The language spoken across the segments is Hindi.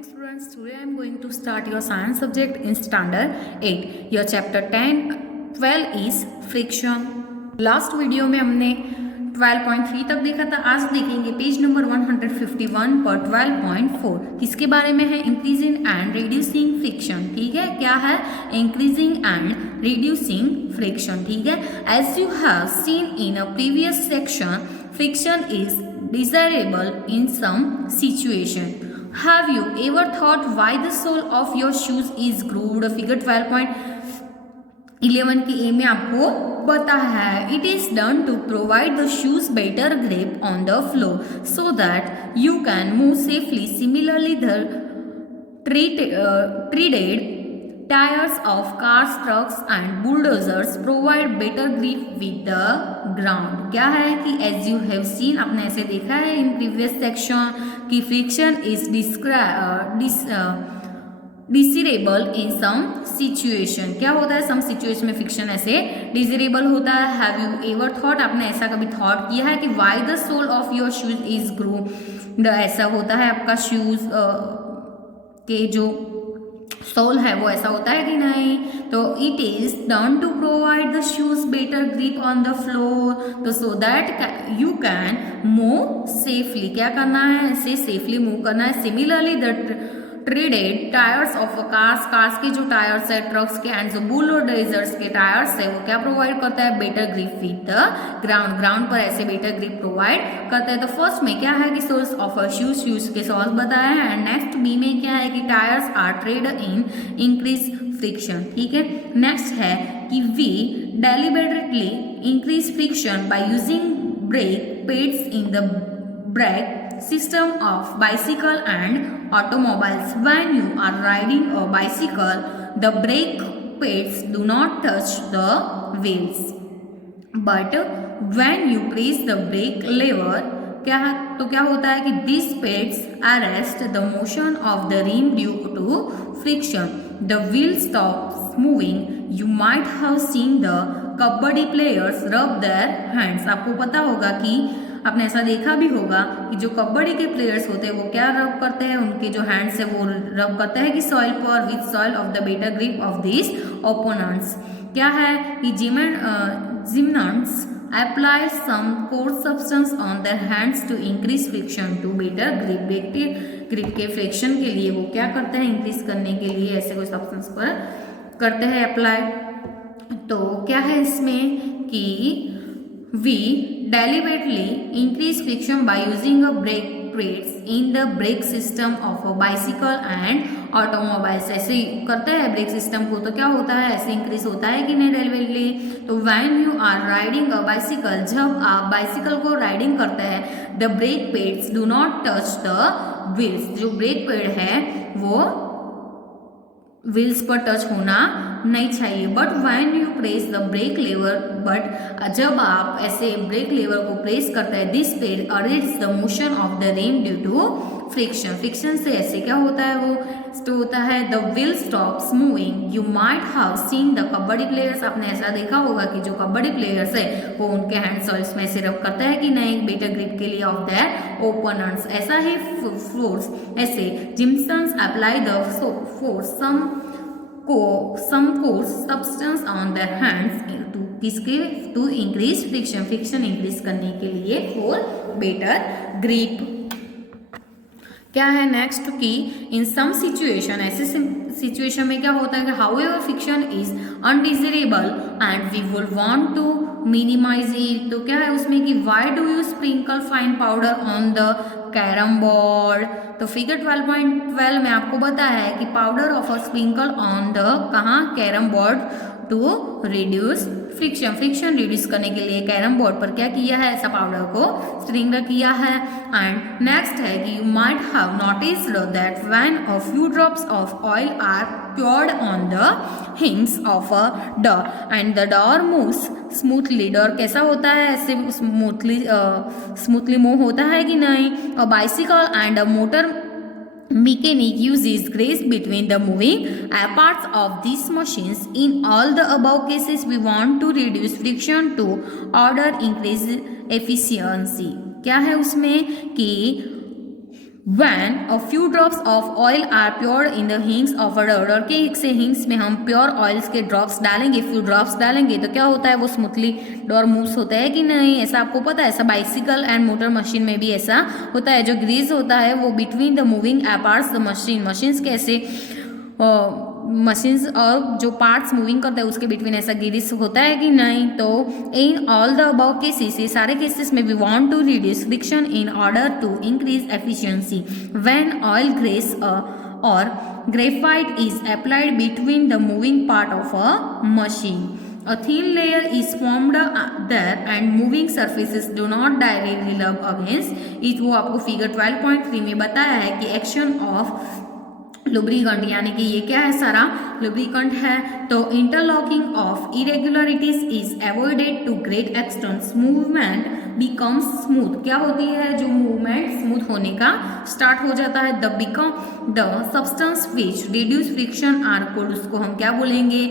morning students. Today I am going to start your science subject in standard 8. Your chapter 10 12 is friction. Last video में हमने 12.3 तक देखा था. आज देखेंगे पेज नंबर 151 पर 12.4. किसके बारे में है? Increasing and reducing friction. ठीक है, क्या है? Increasing and reducing friction. ठीक है, as you have seen in a previous section, friction is desirable in some situation. Have you ever thought why the sole of your shoes is grooved? Figure 12.11 की ए में आपको पता है, it is done to provide the shoes better grip on the floor so that you can move safely. Similarly, the treated tires of cars, trucks and bulldozers provide better grip with the ground. क्या है कि as you have seen, आपने ऐसे देखा है in previous section कि friction is desirable in some situation. क्या होता है? some situation में friction ऐसे desirable होता है. have you ever thought, आपने ऐसा कभी thought किया है कि why the sole of your shoes is grooved? ऐसा होता है आपका shoes के जो सोल है वो ऐसा होता है कि नहीं? तो it is done to provide the shoes better grip on the floor, तो so that you can move safely. क्या करना है? ऐसे सेफली मूव करना है. Similarly the treaded tyres of cars के जो टायर्स है, ट्रक्स के एंड जो बुलडोजर्स के टायर्स है, वो क्या प्रोवाइड करता है? Better grip with the ground पर ऐसे बेटर ग्रिप प्रोवाइड करता है. तो फर्स्ट में क्या है कि सोल्स ऑफ अ शूज के सोल्स बताया है. एंड नेक्स्ट बी में क्या है कि tyres are tread in increase friction. ठीक है, नेक्स्ट है कि we deliberately increase friction by using brake pads in the brake system of bicycle and automobiles. When you are riding a bicycle, the brake pads do not touch the wheels, but when you press the brake lever, क्या होता है कि these pads arrest the motion of the rim due to friction. The wheel stops moving. You might have seen the kabaddi players rub their hands. आपको पता होगा कि आपने ऐसा देखा भी होगा कि जो कबड्डी के प्लेयर्स होते हैं वो क्या रब करते हैं? उनके जो हैंड्स है वो रब करते हैं कि सॉइल पर with soil of the better grip of this opponents. क्या है कि gymnasts apply some coarse substance on their hands to increase friction to better grip. Grip के फ्रिक्शन के लिए वो क्या करते हैं? इंक्रीज करने के लिए ऐसे कोई सब्सटेंस पर करते हैं अप्लाई. तो क्या है इसमें कि we deliberately increase friction by using a brake pads in the brake system of a bicycle and automobiles. ऐसे करते हैं ब्रेक सिस्टम को, तो क्या होता है? ऐसे इंक्रीज होता है कि नहीं डेलिबरेटली? तो when you are riding a bicycle, जब आप बाइसिकल को राइडिंग करते हैं, the brake pads do not touch the wheels. जो ब्रेक पैड है वो व्हील्स पर टच होना नहीं चाहिए. But when you press the brake lever, but जब आप ऐसे ब्रेक लेवर को प्रेस करते हैं, this pad arrest the motion of the rim due to friction. Friction से ऐसे क्या होता है? वो तो होता है the wheel stops moving. You might have seen the kabaddi players. आपने ऐसा देखा होगा कि जो कबड्डी प्लेयर्स है वो उनके हैंड सॉल्स में से रब करता है कि नहीं? बेटर ग्रिप के लिए ऑफ देयर ओपोनेंट्स. ऐसा ही फोर्स ऐसे gymnasts apply the force some coarse substance on their hands to किसके? To increase friction. Friction increase करने के लिए फॉर बेटर ग्रिप. क्या है नेक्स्ट कि इन सम सिचुएशन, ऐसे सिचुएशन में क्या होता है कि however friction is undesirable and we would want to minimise it. तो क्या है उसमें कि why do you sprinkle fine powder on the carrom board? तो फिगर 12.12 में आपको बताया है कि powder of a sprinkle on the कहाँ? Carrom board to reduce friction. Friction reduce करने के लिए कैरम बोर्ड पर क्या किया है? ऐसा पाउडर को स्प्रिंकल किया है. एंड नेक्स्ट है कि you might have noticed that when a few drops of oil are poured on the hinges of a door and the door moves smoothly. Door कैसा होता है? ऐसे स्मूथली मूव होता है कि नहीं? A bicycle and a motor mechanic uses grace between the moving parts of these machines. In all the above cases, we want to reduce friction to order increase efficiency. क्या है उसमें कि When a few drops of oil are poured in the hinge of a rudder के एक से हिंग्स में हम प्योर ऑयल्स के ड्रॉप्स डालेंगे, फ्यू ड्रॉप्स डालेंगे तो क्या होता है, वो स्मूथली डोर मूव्स होता है कि नहीं, ऐसा आपको पता है। ऐसा बाइसिकल एंड मोटर मशीन में भी ऐसा होता है। जो ग्रीस होता है वो between the moving parts the machine, machines कैसे मशीन्स और जो पार्ट्स मूविंग करते हैं उसके बिटवीन ऐसा ग्रीस होता है कि नहीं। तो in all the above cases, ये सारे केसेस में we want to reduce friction in order to increase efficiency. When oil grease और graphite is applied between the moving part of a machine, a thin layer is formed there and moving surfaces do not directly rub against it। वो आपको फिगर 12.3 में बताया है कि एक्शन ऑफ लुब्रिकेंट, यानी कि ये क्या है, सारा लुब्रिकेंट है। तो interlocking of irregularities is avoided to great extent, movement becomes smooth. क्या होती है, जो मूवमेंट स्मूथ होने का स्टार्ट हो जाता है। The substance which reduce friction are called, उसको हम क्या बोलेंगे,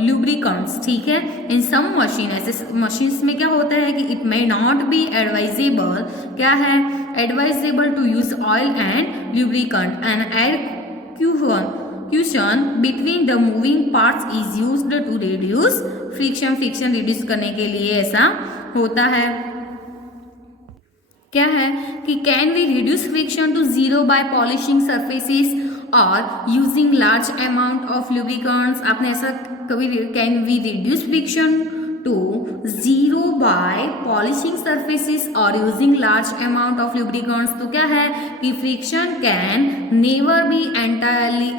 लुब्रिकेंट्स, ठीक है। इन सम मशीन, ऐसे मशीन्स में क्या होता है कि it may not be advisable, क्या है, advisable to use oil and lubricant and air cushion between the moving parts is used to reduce friction, friction reduce करने के लिए ऐसा होता है। क्या है कि can we reduce friction to zero by polishing surfaces और using large amount of lubricants. आपने ऐसा कभी, can we reduce friction to zero by polishing surfaces or using large amount of lubricants। तो क्या है कि friction can never be entirely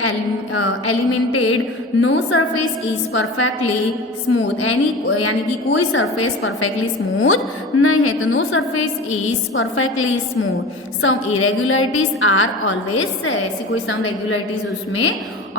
eliminated, no surface is perfectly smooth, यानी कि कोई surface perfectly smooth नहीं है। तो no surface is perfectly smooth, some irregularities are always there, ऐसी कोई some regularities उसमें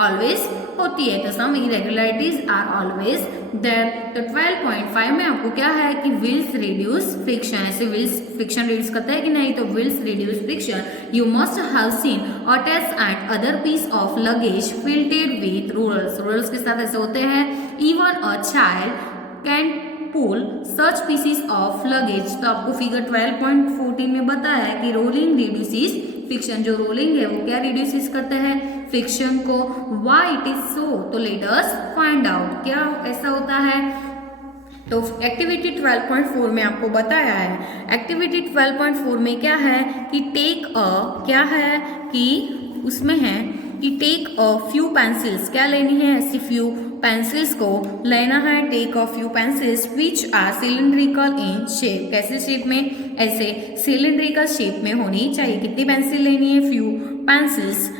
always होती है। तो some irregularities are always there. तो 12.5 में आपको क्या है कि व्हील्स रिड्यूस फ्रिक्शन, ऐसे व्हील्स फ्रिक्शन रिड्यूस करता है कि नहीं, तो wheels reduce friction. You must have seen attache and other piece of luggage fitted with rollers, rollers के साथ ऐसे होते हैं। Even a child can pull such pieces of luggage. तो आपको फिगर 12.14 में बताया है कि रोलिंग रिड्यूसिस फ्रिक्शन, जो रोलिंग है वो क्या रिड्यूसिस करता है, फ्रिक्शन को। व्हाई इट इज सो, तो लेट अस फाइंड आउट क्या ऐसा होता है। तो एक्टिविटी 12.4 में आपको बताया है, एक्टिविटी 12.4 में क्या है कि टेक अ, क्या है कि उसमें है कि टेक अ फ्यू पेंसिल्स, क्या लेनी है, ऐसी फ्यू पेंसिल्स को लेना है। Take a few pencils which are cylindrical in shape, कैसे शेप में, ऐसे सिलिंड्रिकल शेप में होनी चाहिए। कितनी पेंसिल लेनी है, फ्यू पेंसिल्स,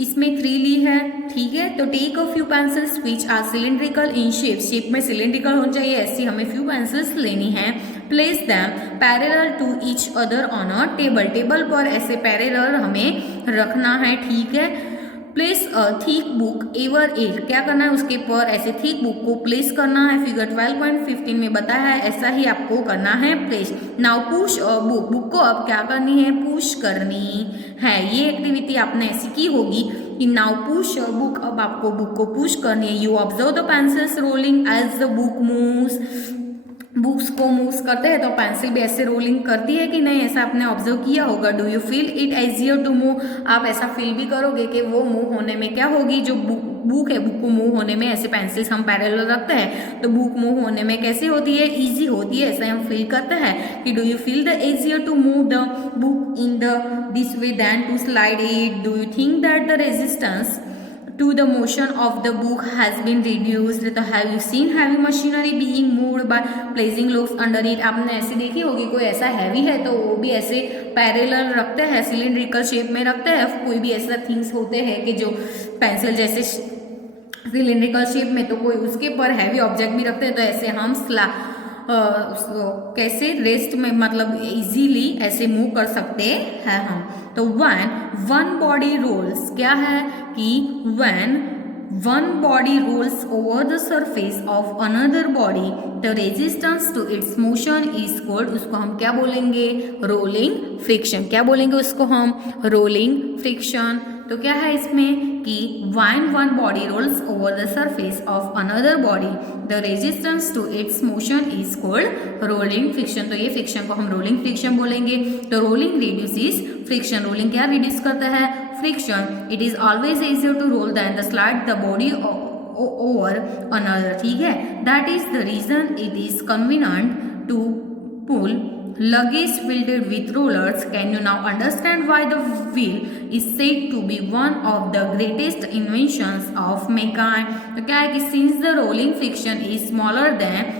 इसमें 3 ली है, ठीक है। तो take a few pencils which are cylindrical in shape, shape में सिलिंड्रिकल होनी चाहिए, ऐसी हमें फ्यू पेंसिल्स लेनी है। Place them parallel to each other on a table, table पर ऐसे पैरेलल हमें रखना है, ठीक है। Place a thick book over it, क्या करना है, उसके पर ऐसे थिक बुक को प्लेस करना है। फिगर 12.15 में बताया है ऐसा ही आपको करना है, place. Now push a book, book को अब क्या करनी है, पुश करनी है। ये एक्टिविटी आपने ऐसी की होगी कि नाउ पुश अ बुक, अब आपको बुक को पुश करनी है। You observe the pencils rolling as the book moves, books को मूव्स करते हैं तो पेंसिल भी ऐसे रोलिंग करती है कि नहीं, ऐसा आपने ऑब्जर्व किया होगा। Do you feel it easier to move, आप ऐसा फील भी करोगे कि वो मूव होने में क्या होगी, जो बुक है, बुक को मूव होने में ऐसे पेंसिल्स हम पैरेलल रखते हैं तो बुक मूव होने में कैसे होती है, इजी होती है, ऐसा हम फील करते हैं कि do you feel the easier to move the book in the this way than to slide it. Do you think that the resistance to the motion of the book has been reduced। तो have you seen heavy machinery being moved by placing logs under it। आपने ऐसे देखी होगी, कोई ऐसा हैवी है तो वो भी ऐसे पैरेलल रखते हैं, सिलिंड्रिकल शेप में रखते हैं। कोई भी ऐसा थिंग्स होते हैं कि जो पेंसिल जैसे सिलिंड्रिकल शेप में, तो कोई उसके पर हैवी ऑब्जेक्ट भी रखते हैं, तो ऐसे हम कैसे रेस्ट में, मतलब इजीली ऐसे मूव कर सकते हैं हम। तो वन बॉडी रोल्स, क्या है कि when one body rolls over the surface of another body the resistance to its motion is called, उसको हम क्या बोलेंगे, रोलिंग फ्रिक्शन। क्या बोलेंगे उसको हम, रोलिंग फ्रिक्शन। तो क्या है इसमें कि when one body rolls over the surface of another body, the resistance to its motion is called rolling friction. तो ये फ्रिक्शन को हम रोलिंग फ्रिक्शन बोलेंगे. तो रोलिंग reduces friction. रोलिंग क्या रिड्यूस करता है? Friction. It is always easier to roll than to slide the body over another. ठीक है. That is the reason it is convenient to pull luggage filled with rollers. Can you now understand why the wheel is said to be one of the greatest inventions of mankind? तो क्या है कि since the rolling friction is smaller than,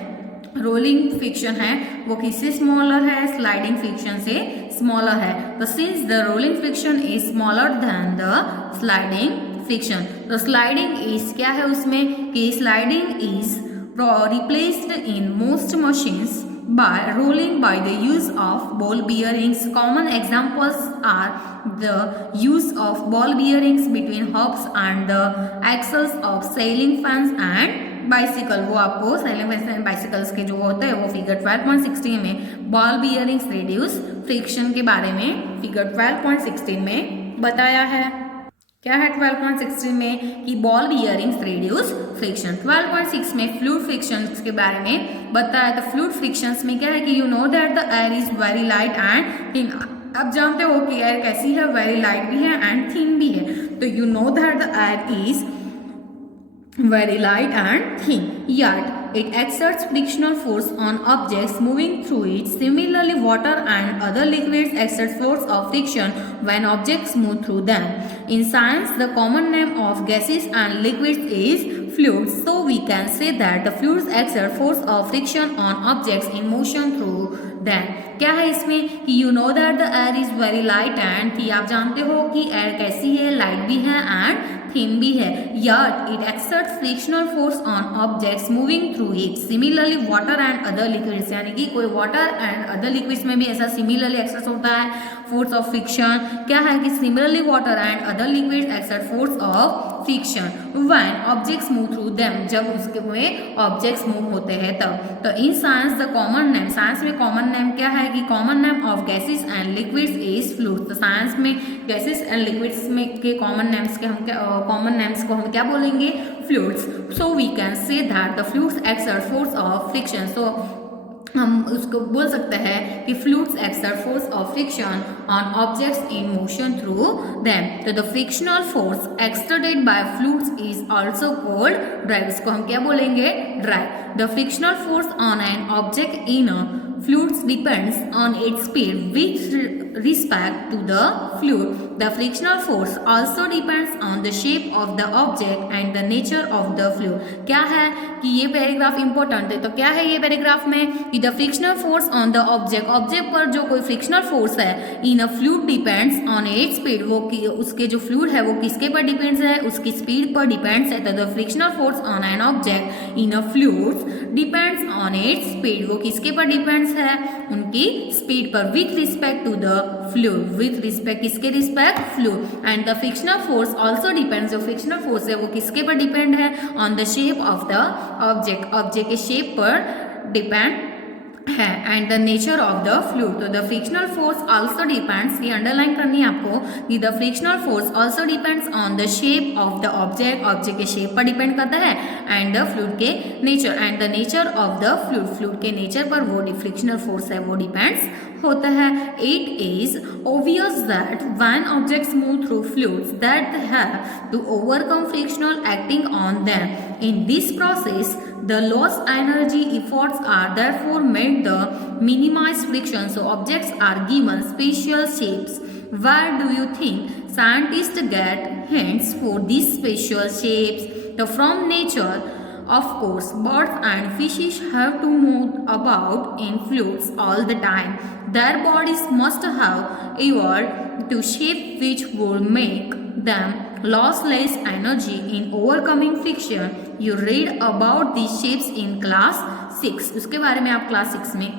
rolling friction है वो किससे स्मॉलर है? स्लाइडिंग फ्रिक्शन से स्मॉलर है. तो since the rolling friction is smaller than the sliding friction. तो स्लाइडिंग इज क्या है उसमें कि sliding is replaced in most machines by rolling by the use of ball bearings. Common examples are the use of ball bearings between hubs and the axles of sailing fans and bicycle. वो आपको sailing fans and bicycles के जो होते हैं वो फिगर 12.16 में बॉल बियरिंग्स रिड्यूस फ्रिक्शन के बारे में फिगर 12.16 में बताया है. क्या है 12.16 में कि बॉल बियरिंग्स रिड्यूस फ्रिक्शन. 12.6 में फ्लूइड फ्रिक्शंस के बारे में बताया. तो फ्लूइड फ्रिक्शंस में क्या है कि you know that the air is very light and thin. आप जानते हो कि एयर कैसी है? वेरी लाइट भी है एंड थिन भी है. तो you know that the air is very light and thin, yet it exerts frictional force on objects moving through it. Similarly, water and other liquids exert force of friction when objects move through them. In science, the common name of gases and liquids is fluids. So we can say that the fluids exert force of friction on objects in motion through them. क्या है इसमें कि you know that the air is very light and थी. आप जानते हो कि एयर कैसी है? लाइट भी है एंड थिन भी है. Yet it exerts frictional force on objects moving through it. Similarly, water and other liquids, यानी कि कोई water and other liquids में भी ऐसा similarly exert होता है force of friction. क्या है कि similarly water and other liquids exert force of friction when objects move through them. जब उसके में objects move होते हैं तब. तो in science the common name, science में common name क्या है कि common name of gases and liquids is fluids. तो साइंस में gases and liquids में के common names के हम क्या कॉमन नेम्स को हम क्या बोलेंगे? Fluids. So we can say that the fluids exert force of friction. So हम उसको बोल सकते हैं कि fluids exert force of friction on objects in motion through them. तो the frictional force exerted by fluids is also called drag. इसको हम क्या बोलेंगे? Drag. The frictional force on an object in fluids depends on its speed with respect to the fluid. The frictional force also depends on the shape of the object and the nature of the fluid. क्या है कि ये पैराग्राफ इंपॉर्टेंट है. तो क्या है ये पैराग्राफ में कि the frictional force on the object, object पर जो कोई फ्रिक्शनल फोर्स है in a fluid depends on its speed. वो उसके जो फ्लूइड है वो किसके पर डिपेंड्स है? उसकी स्पीड पर डिपेंड्स है. तो the frictional force on an object in a fluid depends on its speed. वो किसके पर डिपेंड्स है? उनकी स्पीड पर. With respect to the fluid, with respect किसके respect? Fluid. And the frictional force also depends, जो फ्रिक्शनल फोर्स है वो किसके पर डिपेंड है? On the shape of the object, object के शेप पर डिपेंड है. And the nature of the fluid. तो the frictional force also depends, ये अंडरलाइन करनी है आपको कि the frictional force also depends on the shape of the object, object के शेप पर डिपेंड करता है. एंड द फ्लूइड के nature, and the nature of the fluid, fluid के नेचर पर वो फ्रिक्शनल फोर्स है वो डिपेंड्स होता है. It is obvious that when objects move through fluids that they have to overcome frictional acting on them. In this process the lost energy efforts are therefore made to minimize friction. So objects are given special shapes. Where do you think scientists get hints for these special shapes? So from nature, of course. Birds and fishes have to move about in fluids all the time. Their bodies must have evolved to shape which would make them lose less energy in overcoming friction. You read about these shapes in class 6. उसके बारे में आप क्लास 6 में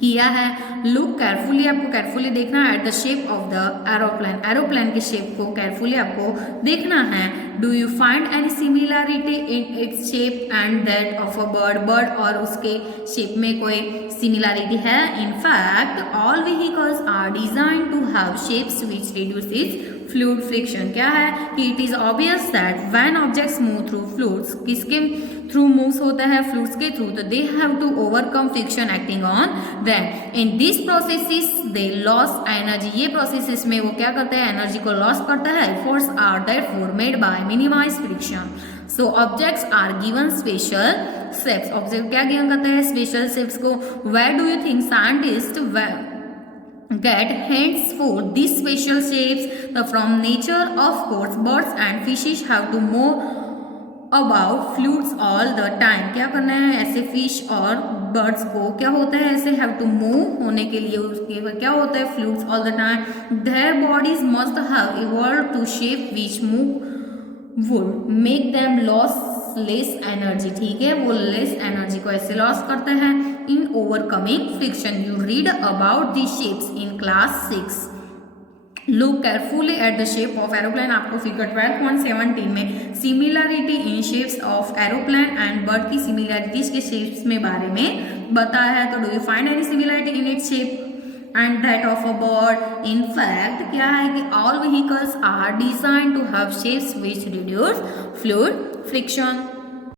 किया है. लुक केयरफुली, आपको केयरफुली देखना है at the shape of the aeroplane. Aeroplane के शेप को केयरफुली आपको देखना है. Do you find any similarity in its shape and that of a bird. Bird और उसके शेप में कोई सिमिलैरिटी है? In fact all vehicles are designed to have shapes which reduces fluid friction. क्या है कि it is obvious that when objects move through fluids, किसके थ्रू मूव्स होता है, फ्लूइड्स के थ्रू, तो they have to overcome friction acting on them. In this processes they loss energy, ये प्रोसेसेस में वो क्या करते हैं, एनर्जी को लॉस करता है। Efforts are therefore made by minimize friction. So objects are given special shapes, object क्या गिवन करते हैं, स्पेशल शेप्स को। Where do you think scientist get henceforth these special shapes? From nature, of course. Birds and fishes have to move about fluids all the time. क्या करना है, ऐसे फिश और बर्ड्स को क्या होता है, ऐसे हैव टू मूव होने के लिए उसके क्या होता है, fluids all the time. Their bodies must have evolve to shape which move would make them loss less energy. ठीक है, वो लेस एनर्जी को ऐसे लॉस करते हैं in overcoming friction. You read about the shapes in class 6। Look carefully at the shape of aeroplane. आपको फिगर 12.17 में similarity in shapes of aeroplane and bird की सिमिलरिटीज के शेप्स में बारे में बताया है। तो do you find any similarity in its shape and that of a bird? In fact, क्या है कि all vehicles are designed to have shapes which reduce fluid friction.